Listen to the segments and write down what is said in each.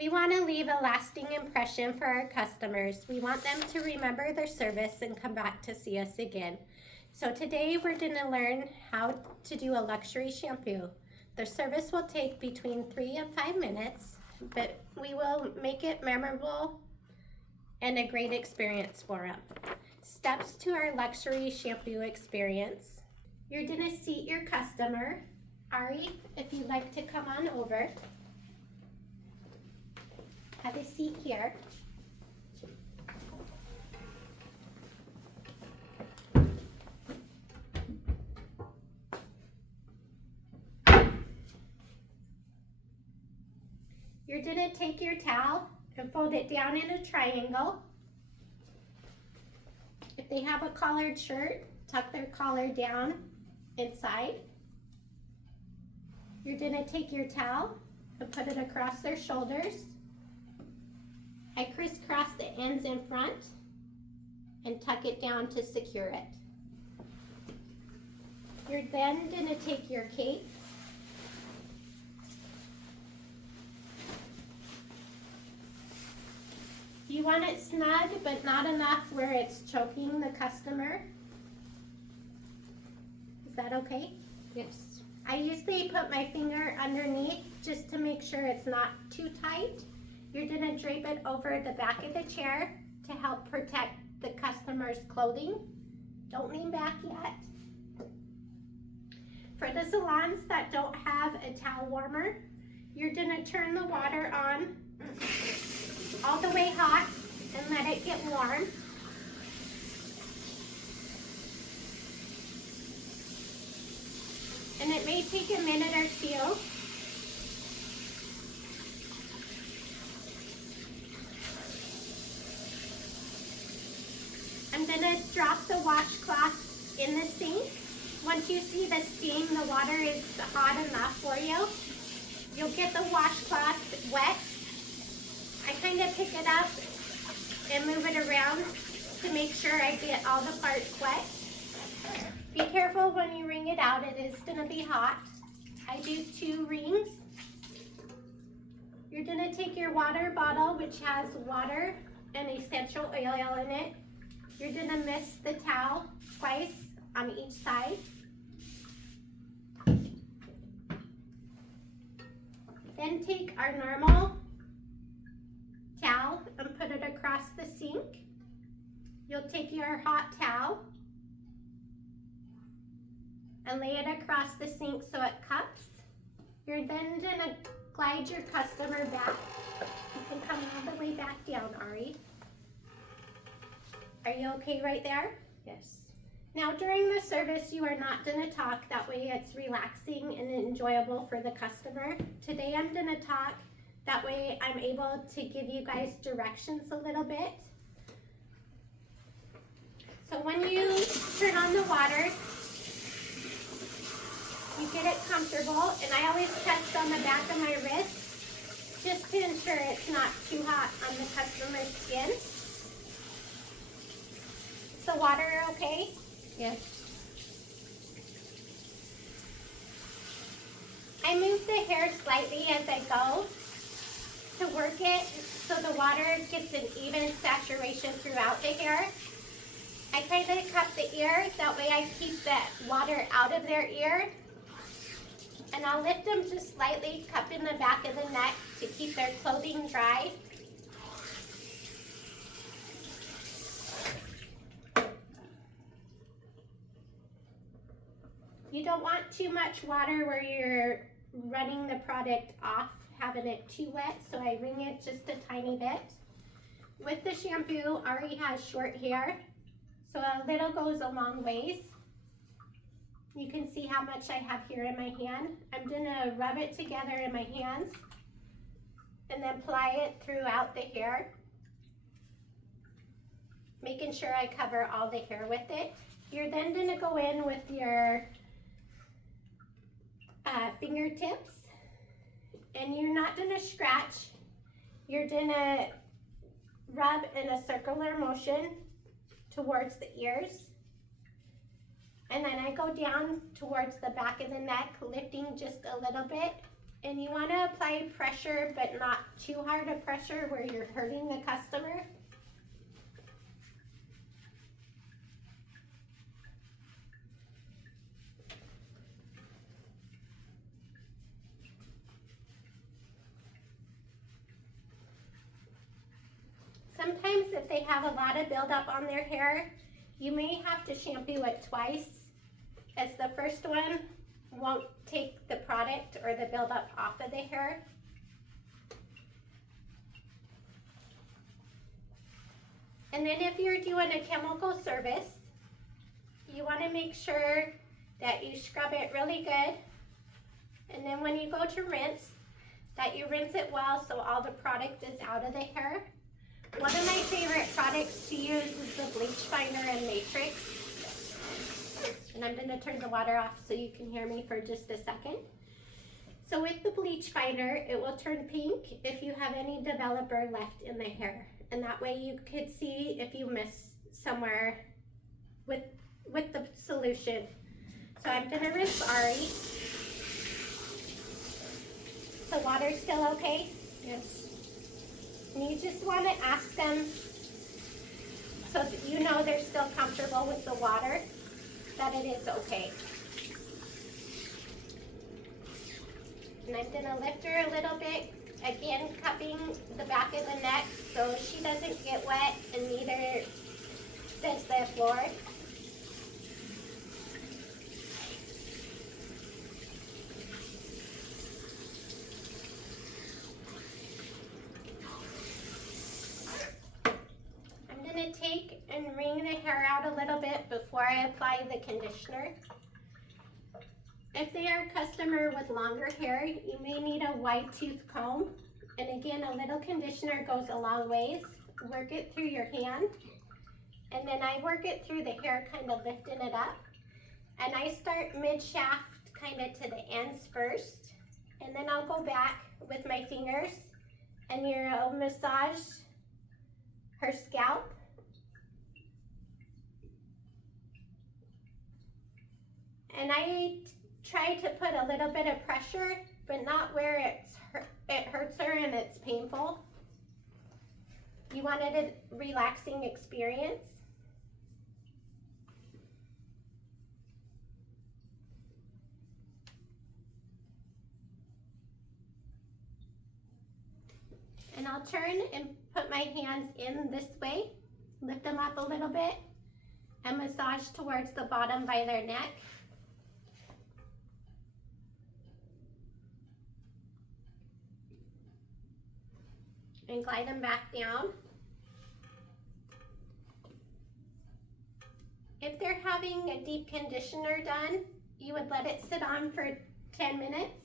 We want to leave a lasting impression for our customers. We want them to remember their service and come back to see us again. So today we're going to learn how to do a luxury shampoo. The service will take between 3 and 5 minutes, but we will make it memorable and a great experience for them. Steps to our luxury shampoo experience. You're going to seat your customer. Ari, if you'd like to come on over. Have a seat here. You're going to take your towel and fold it down in a triangle. If they have a collared shirt, tuck their collar down inside. You're going to take your towel and put it across their shoulders. I crisscross the ends in front and tuck it down to secure it. You're then going to take your cape you want it snug, but not enough where it's choking the customer. Is that okay? Yes. I usually put my finger underneath just to make sure it's not too tight. You're going to drape it over the back of the chair to help protect the customer's clothing. Don't lean back yet. For the salons that don't have a towel warmer, you're going to turn the water on all the way hot and let it get warm. And it may take a minute or two. I'm going to drop the washcloth in the sink. Once you see the steam, the water is hot enough for you. You'll get the washcloth wet. I kind of pick it up and move it around to make sure I get all the parts wet. Be careful when you wring it out, it is going to be hot. I do 2 rings. You're going to take your water bottle, which has water and essential oil in it. You're going to mist the towel twice on each side. Then take our normal towel and put it across the sink. You'll take your hot towel and lay it across the sink so it cups. You're then going to glide your customer back. You can come all the way back down, Ari. Are you okay right there? Yes. Now during the service, you are not going to talk. That way it's relaxing and enjoyable for the customer. Today I'm going to talk. That way I'm able to give you guys directions a little bit. So when you turn on the water, you get it comfortable, and I always test on the back of my wrist just to ensure it's not too hot on the customer's skin. Is the water okay? Yes. I move the hair slightly as I go to work it so the water gets an even saturation throughout the hair. I kind of cup the ear, that way I keep that water out of their ear. And I'll lift them just slightly, cup in the back of the neck to keep their clothing dry. You don't want too much water where you're running the product off, having it too wet, so I wring it just a tiny bit. With the shampoo, Ari has short hair, so a little goes a long ways. You can see how much I have here in my hand. I'm gonna rub it together in my hands and then apply it throughout the hair, making sure I cover all the hair with it. You're then gonna go in with your fingertips, and you're not gonna scratch. You're gonna rub in a circular motion towards the ears. And then I go down towards the back of the neck, lifting just a little bit And you want to apply pressure, but not too hard a pressure where you're hurting the customer. Sometimes if they have a lot of buildup on their hair, you may have to shampoo it twice, as the first one won't take the product or the buildup off of the hair. And then if you're doing a chemical service, you want to make sure that you scrub it really good. And then when you go to rinse, that you rinse it well so all the product is out of the hair. One of my favorite products to use is the bleach finder and matrix. And I'm going to turn the water off so you can hear me for just a second. So with the bleach finder, it will turn pink if you have any developer left in the hair. And that way you could see if you miss somewhere with the solution. So I'm going to rinse Ari. The water's still okay? Yes. And you just want to ask them so that you know they're still comfortable with the water, that it is okay. And I'm going to lift her a little bit, again cupping the back of the neck so she doesn't get wet and neither does the floor. Take and wring the hair out a little bit before I apply the conditioner. If they are a customer with longer hair, you may need a wide tooth comb. And again, a little conditioner goes a long ways. Work it through your hand. And then I work it through the hair, kind of lifting it up. And I start mid-shaft kind of to the ends first. And then I'll go back with my fingers and I'll massage her scalp. And I try to put a little bit of pressure, but not where it hurts her and it's painful. You wanted a relaxing experience. And I'll turn and put my hands in this way, lift them up a little bit, and massage towards the bottom by their neck. And glide them back down. If they're having a deep conditioner done, you would let it sit on for 10 minutes.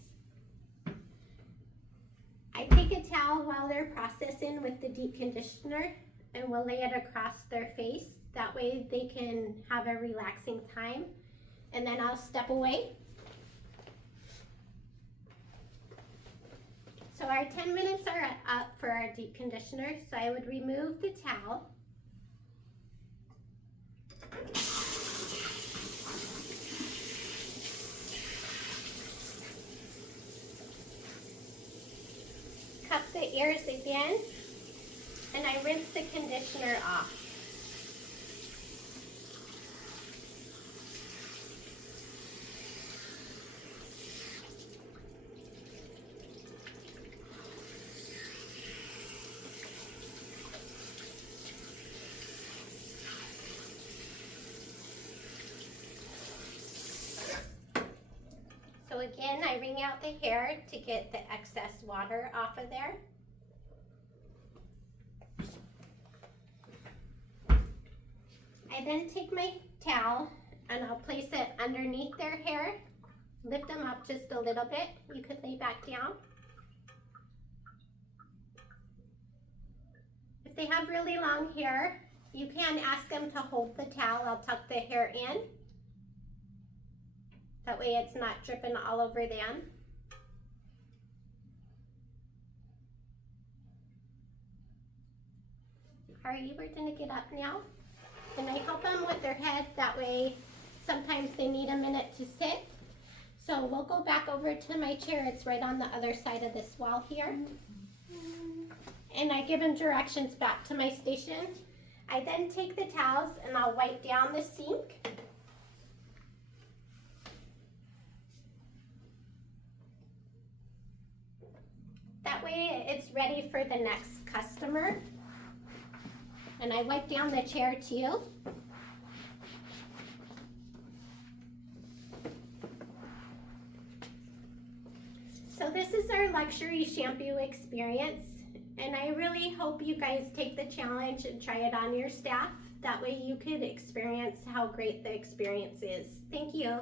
I take a towel while they're processing with the deep conditioner and we'll lay it across their face. That way they can have a relaxing time. And then I'll step away. So our 10 minutes are up for our deep conditioner. So I would remove the towel. Cup the ears again, and I rinse the conditioner off. So again, I wring out the hair to get the excess water off of there. I then take my towel and I'll place it underneath their hair, lift them up just a little bit. You could lay back down. If they have really long hair, you can ask them to hold the towel. I'll tuck the hair in. That way it's not dripping all over them. Are you going to get up now? And I help them with their head. That way sometimes they need a minute to sit. So we'll go back over to my chair. It's right on the other side of this wall here. And I give him directions back to my station. I then take the towels and I'll wipe down the sink. That way it's ready for the next customer. And I wipe down the chair too. So this is our luxury shampoo experience, and I really hope you guys take the challenge and try it on your staff. That way you could experience how great the experience is. Thank you.